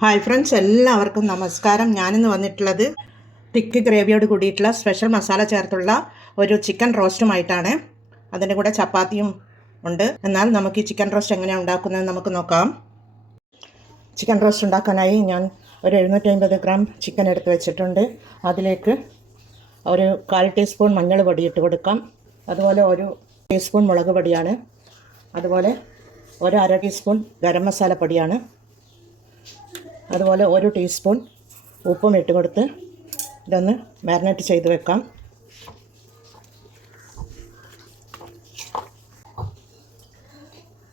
Hi friends, എല്ലാവർക്കും നമസ്കാരം. ഞാനിന്ന് വന്നിട്ടുള്ളത് തിക്ക് ഗ്രേവിയോട് കൂടിയിട്ടുള്ള സ്പെഷ്യൽ മസാല ചേർത്തുള്ള ഒരു ചിക്കൻ റോസ്റ്റുമായിട്ടാണ്. അതിൻ്റെ കൂടെ ചപ്പാത്തിയും ഉണ്ട്. എന്നാൽ നമുക്ക് ഈ ചിക്കൻ റോസ്റ്റ് എങ്ങനെയാണ് ഉണ്ടാക്കുന്നത് നമുക്ക് നോക്കാം. ചിക്കൻ റോസ്റ്റ് ഉണ്ടാക്കാനായി ഞാൻ ഒരു 750 ഗ്രാം ചിക്കൻ എടുത്ത് വെച്ചിട്ടുണ്ട്. അതിലേക്ക് ഒരു 1/4 ടീസ്പൂൺ മഞ്ഞൾ പൊടി ഇട്ട് കൊടുക്കാം. അതുപോലെ ഒരു ടീസ്പൂൺ മുളക് പൊടിയാണ്. അതുപോലെ ഒരു 1/2 ടീസ്പൂൺ ഗരം മസാല പൊടിയാണ്. അതുപോലെ ഒരു ടീസ്പൂൺ ഉപ്പും ഇട്ട് കൊടുത്ത് ഇതൊന്ന് മാരിനേറ്റ് ചെയ്ത് വെക്കാം.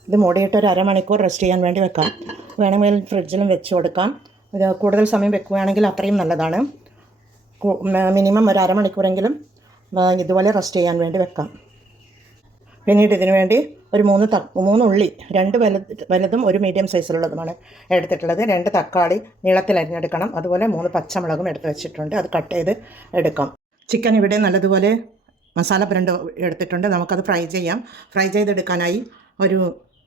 ഇത് മൂടിയിട്ട് ഒരു അരമണിക്കൂർ റെസ്റ്റ് ചെയ്യാൻ വേണ്ടി വെക്കാം. വേണമെങ്കിൽ ഫ്രിഡ്ജിലും വെച്ച് കൊടുക്കാം. ഇത് കൂടുതൽ സമയം വെക്കുകയാണെങ്കിൽ അത്രയും നല്ലതാണ്. മിനിമം ഒരു അരമണിക്കൂറെങ്കിലും ഇതുപോലെ റെസ്റ്റ് ചെയ്യാൻ വേണ്ടി വെക്കാം. പിന്നീട് ഇതിനു വേണ്ടി ഒരു 3 ഉള്ളി, 2 വലുതും ഒരു മീഡിയം സൈസിലുള്ളതുമാണ് എടുത്തിട്ടുള്ളത്. 2 തക്കാളി നീളത്തിൽ അരിഞ്ഞെടുക്കണം. അതുപോലെ 3 പച്ചമുളകും എടുത്ത് വെച്ചിട്ടുണ്ട്. അത് കട്ട് ചെയ്ത് എടുക്കാം. ചിക്കൻ ഇവിടെ നല്ലതുപോലെ മസാല പുരണ്ട് എടുത്തിട്ടുണ്ട്. നമുക്കത് ഫ്രൈ ചെയ്യാം. ഫ്രൈ ചെയ്തെടുക്കാനായി ഒരു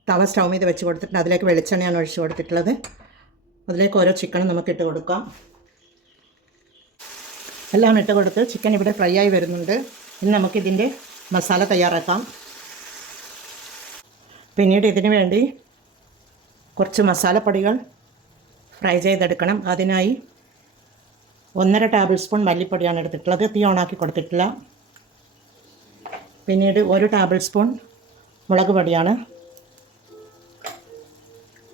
തവ സ്റ്റൗ മീത് വെച്ച് കൊടുത്തിട്ടുണ്ട്. അതിലേക്ക് വെളിച്ചെണ്ണയാണ് ഒഴിച്ച് കൊടുത്തിട്ടുള്ളത്. അതിലേക്ക് ഓരോ ചിക്കനും നമുക്ക് ഇട്ട് കൊടുക്കാം. എല്ലാം ഇട്ട് കൊടുത്ത് ചിക്കൻ ഇവിടെ ഫ്രൈ ആയി വരുന്നുണ്ട്. ഇനി നമുക്കിതിൻ്റെ മസാല തയ്യാറാക്കാം. പിന്നീട് ഇതിനു വേണ്ടി കുറച്ച് മസാലപ്പൊടികൾ ഫ്രൈ ചെയ്തെടുക്കണം. അതിനായി 1.5 ടേബിൾ സ്പൂൺ മല്ലിപ്പൊടിയാണ് എടുത്തിട്ടുള്ളത്. തീ ഓണാക്കി കൊടുത്തിട്ടില്ല. പിന്നീട് 1 ടേബിൾ സ്പൂൺ മുളക് പൊടിയാണ്.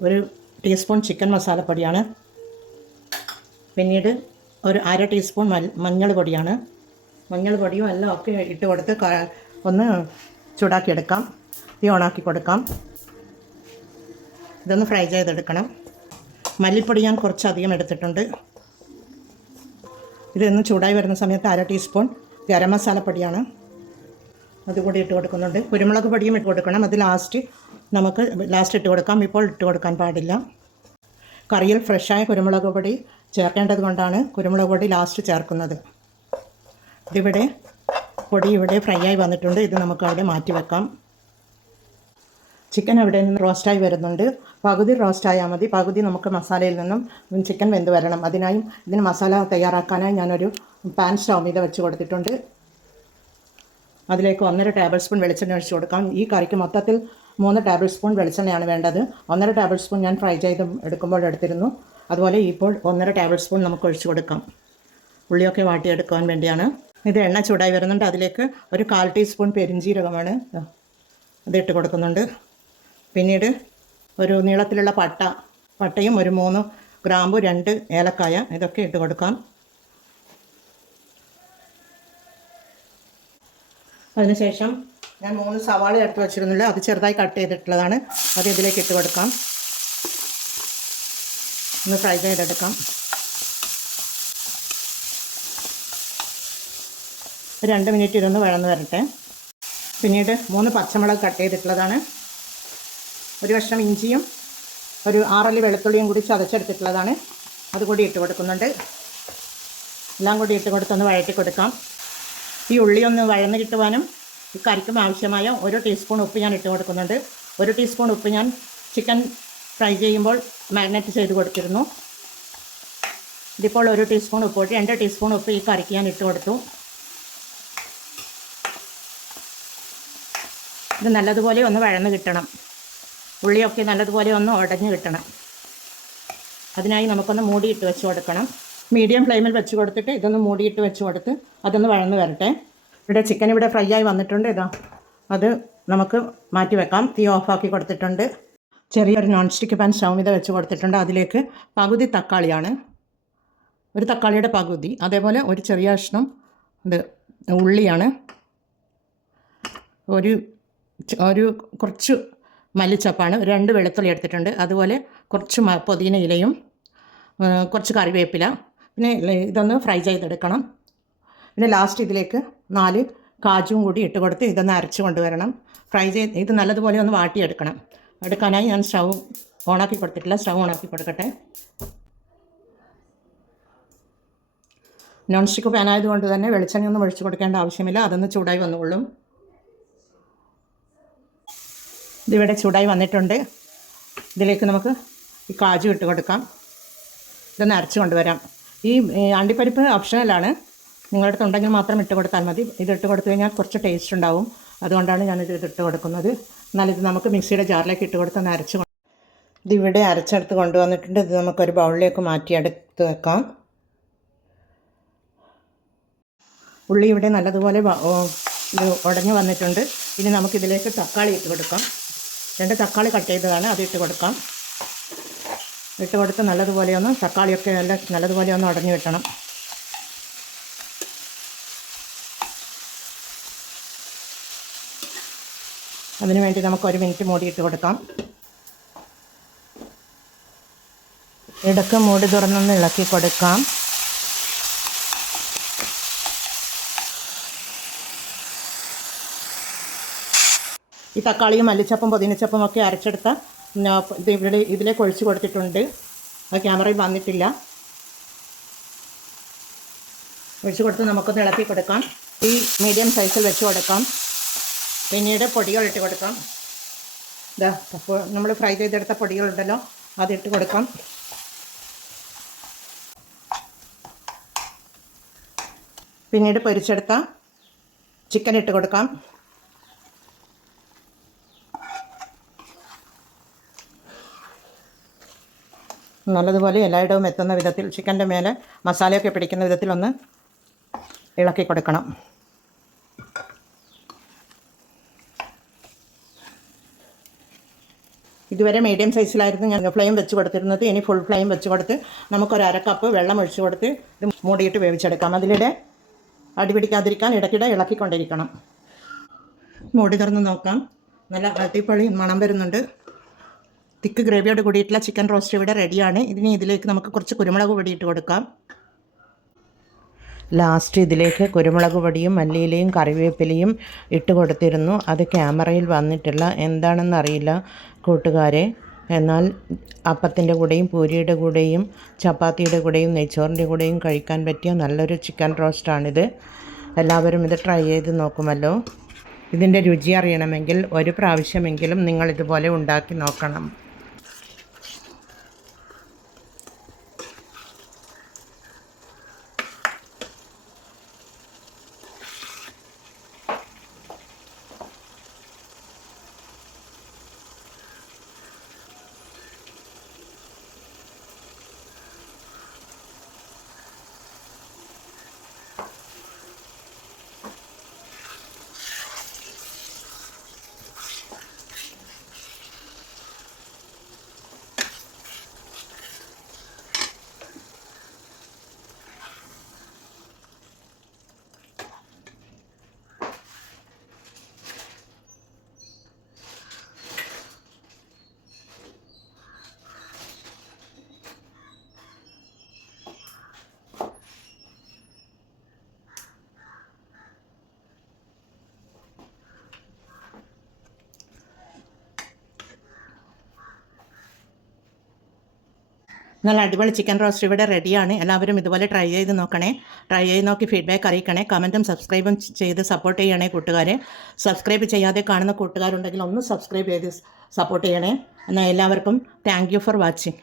1 ടീസ്പൂൺ ചിക്കൻ മസാലപ്പൊടിയാണ്. പിന്നീട് ഒരു 1/2 ടീസ്പൂൺ മഞ്ഞൾ പൊടിയാണ്. മഞ്ഞൾ പൊടിയും എല്ലാം ഒക്കെ ഇട്ട് കൊടുത്ത് ഒന്ന് ചൂടാക്കിയെടുക്കാം. തീ ഓണാക്കി കൊടുക്കാം. ഇതൊന്ന് ഫ്രൈ ചെയ്തെടുക്കണം. മല്ലിപ്പൊടി ഞാൻ കുറച്ചധികം എടുത്തിട്ടുണ്ട്. ഇതൊന്ന് ചൂടായി വരുന്ന സമയത്ത് 1/2 ടീസ്പൂൺ ഗരം മസാലപ്പൊടിയാണ്, അതുകൂടി ഇട്ട് കൊടുക്കുന്നുണ്ട്. കുരുമുളക് പൊടിയും ഇട്ട് കൊടുക്കണം. അത് നമുക്ക് ലാസ്റ്റ് ഇട്ട് കൊടുക്കാം. ഇപ്പോൾ ഇട്ട് കൊടുക്കാൻ പാടില്ല. കറിയിൽ ഫ്രഷായ കുരുമുളക് പൊടി ചേർക്കേണ്ടത് കൊണ്ടാണ് കുരുമുളക് പൊടി ലാസ്റ്റ് ചേർക്കുന്നത്. ഇതിവിടെ പൊടി ഇവിടെ ഫ്രൈ ആയി വന്നിട്ടുണ്ട്. ഇത് നമുക്ക് അവിടെ മാറ്റി വെക്കാം. ചിക്കൻ അവിടെ നിന്ന് റോസ്റ്റായി വരുന്നുണ്ട്. പകുതി റോസ്റ്റായാൽ മതി. പകുതി നമുക്ക് മസാലയിൽ നിന്നും ചിക്കൻ വെന്ത് വരണം. അതിനായി ഇതിന് മസാല തയ്യാറാക്കാനായി ഞാനൊരു പാൻ സ്റ്റൗ മീത വെച്ച് കൊടുത്തിട്ടുണ്ട്. അതിലേക്ക് 1.5 ടേബിൾ സ്പൂൺ വെളിച്ചെണ്ണ ഒഴിച്ച് കൊടുക്കാം. ഈ കറിക്ക് മൊത്തത്തിൽ 3 ടേബിൾ സ്പൂൺ വെളിച്ചെണ്ണയാണ് വേണ്ടത്. 1.5 ടേബിൾ സ്പൂൺ ഞാൻ ഫ്രൈ ചെയ്ത് എടുക്കുമ്പോൾ എടുത്തിരുന്നു. അതുപോലെ ഇപ്പോൾ 1.5 ടേബിൾ സ്പൂൺ നമുക്ക് ഒഴിച്ച് കൊടുക്കാം. ഉള്ളിയൊക്കെ വാട്ടിയെടുക്കാൻ വേണ്ടിയാണ്. ഇത് എണ്ണ ചൂടായി വരുന്നുണ്ട്. അതിലേക്ക് ഒരു 1/4 ടീസ്പൂൺ പെരിഞ്ജീരകമാണ് അതിട്ട് കൊടുക്കുന്നുണ്ട്. പിന്നീട് ഒരു നീളത്തിലുള്ള പട്ടയും ഒരു 3 ഗ്രാമ്പു, 2 ഏലക്കായ ഇതൊക്കെ ഇട്ട് കൊടുക്കാം. അതിനുശേഷം ഞാൻ 3 സവാള എടുത്ത് വെച്ചിരുന്നില്ല. അത് ചെറുതായി കട്ട് ചെയ്തിട്ടുള്ളതാണ്. അത് ഇതിലേക്ക് ഇട്ട് കൊടുക്കാം. ഒന്ന് ഫ്രൈ ചെയ്തെടുക്കാം. 2 മിനിറ്റ് ഇതൊന്ന് വഴന്ന് വരട്ടെ. പിന്നീട് 3 പച്ചമുളക് കട്ട് ചെയ്തിട്ടുള്ളതാണ്. ഒരു കഷ്ണം ഇഞ്ചിയും ഒരു 6 അല്ലി വെളുത്തുള്ളിയും കൂടി ചതച്ചെടുത്തിട്ടുള്ളതാണ്. അതുകൂടി ഇട്ട് കൊടുക്കുന്നുണ്ട്. എല്ലാം കൂടി ഇട്ട് കൊടുത്തൊന്ന് വഴറ്റി കൊടുക്കാം. ഈ ഉള്ളി ഒന്ന് വഴന്ന് കിട്ടുവാനും ഈ കറിക്കും ആവശ്യമായ 1 ടീസ്പൂൺ ഉപ്പ് ഞാൻ ഇട്ട് കൊടുക്കുന്നുണ്ട്. 1 ടീസ്പൂൺ ഉപ്പ് ഞാൻ ചിക്കൻ ഫ്രൈ ചെയ്യുമ്പോൾ മാരിനേറ്റ് ചെയ്ത് കൊടുത്തിരുന്നു. ഇതിപ്പോൾ 1 ടീസ്പൂൺ ഉപ്പ് കൂട്ടി 2 ടീസ്പൂൺ ഉപ്പ് ഈ കറിക്ക് ഞാൻ ഇട്ട് കൊടുത്തു. ഇത് നല്ലതുപോലെ ഒന്ന് വഴന്ന് കിട്ടണം. ഉള്ളിയൊക്കെ നല്ലതുപോലെ ഒന്ന് ഉടഞ്ഞ് കിട്ടണം. അതിനായി നമുക്കൊന്ന് മൂടിയിട്ട് വെച്ച് കൊടുക്കണം. മീഡിയം ഫ്ലെയിമിൽ വെച്ച് കൊടുത്തിട്ട് ഇതൊന്ന് മൂടിയിട്ട് വെച്ച് കൊടുത്ത് അതൊന്ന് വഴന്ന് വരട്ടെ. ഇവിടെ ചിക്കൻ ഇവിടെ ഫ്രൈ ആയി വന്നിട്ടുണ്ട്. അത് നമുക്ക് മാറ്റി വെക്കാം. തീ ഓഫാക്കി കൊടുത്തിട്ടുണ്ട്. ചെറിയൊരു non stick pan stove Meetha വെച്ച് കൊടുത്തിട്ടുണ്ട്. അതിലേക്ക് പകുതി തക്കാളിയാണ്, ഒരു തക്കാളിയുടെ പകുതി. അതേപോലെ ഒരു ചെറിയ കഷ്ണം ഉള്ളിയാണ്. ഒരു കുറച്ച് മല്ലിച്ചപ്പാണ്. 2 വെളുത്തുള്ളി എടുത്തിട്ടുണ്ട്. അതുപോലെ കുറച്ച് പുതിന ഇലയും കുറച്ച് കറിവേപ്പില. പിന്നെ ഇതൊന്ന് ഫ്രൈ ചെയ്തെടുക്കണം. പിന്നെ ലാസ്റ്റ് ഇതിലേക്ക് 4 കാജുവും കൂടി ഇട്ട് കൊടുത്ത് ഇതൊന്ന് അരച്ച് കൊണ്ടുവരണം. ഇത് നല്ലതുപോലെ ഒന്ന് വാട്ടിയെടുക്കണം. എടുക്കാനായി ഞാൻ സ്റ്റൗ ഓണാക്കി കൊടുത്തിട്ടില്ല. സ്റ്റൗ ഓണാക്കി കൊടുക്കട്ടെ. നോൺ സ്റ്റിക്ക് പാൻ ആയതുകൊണ്ട് തന്നെ വെളിച്ചെണ്ണയൊന്നും ഒഴിച്ച് കൊടുക്കേണ്ട ആവശ്യമില്ല. അതൊന്ന് ചൂടായി വന്നുകൊള്ളും. ഇതിവിടെ ചൂടായി വന്നിട്ടുണ്ട്. ഇതിലേക്ക് നമുക്ക് ഈ കാജു ഇട്ട് കൊടുക്കാം. ഇതൊന്ന് അരച്ച് കൊണ്ടുവരാം. ഈ അണ്ടിപ്പരിപ്പ് ഓപ്ഷണലാണ്, നിങ്ങളുടെ അടുത്ത് ഉണ്ടെങ്കിൽ മാത്രം ഇട്ട് കൊടുത്താൽ മതി. ഇതിട്ട് കൊടുത്തു കഴിഞ്ഞാൽ കുറച്ച് ടേസ്റ്റ് ഉണ്ടാവും, അതുകൊണ്ടാണ് ഞാനിത് ഇട്ട് കൊടുക്കുന്നത്. എന്നാലിത് നമുക്ക് മിക്സിയുടെ ജാറിലേക്ക് ഇട്ട് കൊടുത്ത് ഒന്ന് അരച്ച് ഇതിവിടെ അരച്ചെടുത്ത് കൊണ്ടുവന്നിട്ടുണ്ട്. ഇത് നമുക്കൊരു ബൗളിലേക്ക് മാറ്റിയെടുത്ത് വെക്കാം. ഉള്ളി ഇവിടെ നല്ലതുപോലെ ഇത് ഉടഞ്ഞു വന്നിട്ടുണ്ട്. ഇനി നമുക്കിതിലേക്ക് തക്കാളി ഇട്ട് കൊടുക്കാം. 2 തക്കാളി കട്ട് ചെയ്തതാണ്, അത് ഇട്ട് കൊടുക്കാം. ഇട്ട് കൊടുത്ത് നല്ലതുപോലെ തക്കാളിയൊക്കെ നല്ലതുപോലെ ഒന്ന് ഉടഞ്ഞു കിട്ടണം. അതിനുവേണ്ടി നമുക്ക് 1 മിനിറ്റ് മൂടി ഇട്ട് കൊടുക്കാം. ഇടയ്ക്ക് മൂടി തുറന്നൊന്ന് ഇളക്കി കൊടുക്കാം. ഈ തക്കാളിയും മല്ലിച്ചപ്പും പുതിനച്ചപ്പും ഒക്കെ അരച്ചെടുത്ത ഇതിലേക്ക് ഒഴിച്ച് കൊടുത്തിട്ടുണ്ട്. അത് ക്യാമറയിൽ വന്നിട്ടില്ല. ഒഴിച്ച് കൊടുത്ത് നമുക്കൊന്ന് ഇളക്കി കൊടുക്കാം. ഈ മീഡിയം സൈസിൽ വെച്ച് കൊടുക്കാം. പിന്നീട് പൊടികൾ ഇട്ട് കൊടുക്കാം. ഇതാ നമ്മൾ ഫ്രൈ ചെയ്തെടുത്ത പൊടികളുണ്ടല്ലോ, അതിട്ട് കൊടുക്കാം. പിന്നീട് പൊരിച്ചെടുത്ത ചിക്കൻ ഇട്ട് കൊടുക്കാം. നല്ലതുപോലെ എല്ലായിടവും എത്തുന്ന വിധത്തിൽ, ചിക്കൻ്റെ മേലെ മസാലയൊക്കെ പിടിക്കുന്ന വിധത്തിലൊന്ന് ഇളക്കി കൊടുക്കണം. ഇതുവരെ മീഡിയം സൈസിലായിരുന്നു ഞാൻ ഫ്ലെയിം വെച്ച് കൊടുത്തിരുന്നത്. ഇനി ഫുൾ ഫ്ലെയിം വെച്ച് കൊടുത്ത് നമുക്കൊരു 1/2 കപ്പ് വെള്ളം ഒഴിച്ച് കൊടുത്ത് ഇത് മൂടിയിട്ട് വേവിച്ചെടുക്കാം. അതിലിടെ അടിപിടിക്കാതിരിക്കാൻ ഇടയ്ക്കിടെ ഇളക്കിക്കൊണ്ടിരിക്കണം. മൂടി തുറന്ന് നോക്കാം. നല്ല അടിപൊളി മണം വരുന്നുണ്ട്. തിക്ക് ഗ്രേവിയോട് കൂടിയിട്ടുള്ള ചിക്കൻ റോസ്റ്റ് ഇവിടെ റെഡിയാണ്. ഇതിലേക്ക് നമുക്ക് കുറച്ച് കുരുമുളക് പൊടി ഇട്ട് കൊടുക്കാം. ലാസ്റ്റ് ഇതിലേക്ക് കുരുമുളക് പൊടിയും മല്ലിയിലയും കറിവേപ്പിലയും ഇട്ട് കൊടുത്തിരുന്നു. അത് ക്യാമറയിൽ വന്നിട്ടില്ല, എന്താണെന്നറിയില്ല കൂട്ടുകാരെ. എന്നാൽ അപ്പത്തിൻ്റെ കൂടെയും പൂരിയുടെ കൂടെയും ചപ്പാത്തിയുടെ കൂടെയും നെയ്ച്ചോറിൻ്റെ കൂടെയും കഴിക്കാൻ പറ്റിയ നല്ലൊരു ചിക്കൻ റോസ്റ്റാണിത്. എല്ലാവരും ഇത് ട്രൈ ചെയ്ത് നോക്കുമല്ലോ. ഇതിൻ്റെ രുചി അറിയണമെങ്കിൽ 1 പ്രാവശ്യമെങ്കിലും നിങ്ങളിതുപോലെ ഉണ്ടാക്കി നോക്കണം. നല്ല അടിപൊളി ചിക്കൻ റോസ്റ്റ് ഇവിടെ റെഡിയാണ്. എല്ലാവരും ഇതുപോലെ ട്രൈ ചെയ്ത് നോക്കണേ. ട്രൈ ചെയ്ത് നോക്കി ഫീഡ്ബാക്ക് അറിയിക്കണേ. കമൻറ്റും സബ്സ്ക്രൈബും ചെയ്ത് സപ്പോർട്ട് ചെയ്യണേ കൂട്ടുകാരെ. സബ്സ്ക്രൈബ് ചെയ്യാതെ കാണുന്ന കൂട്ടുകാരുണ്ടെങ്കിൽ ഒന്ന് സബ്സ്ക്രൈബ് ചെയ്ത് സപ്പോർട്ട് ചെയ്യണേ. എന്നാൽ എല്ലാവർക്കും താങ്ക് യു ഫോർ വാച്ചിങ്.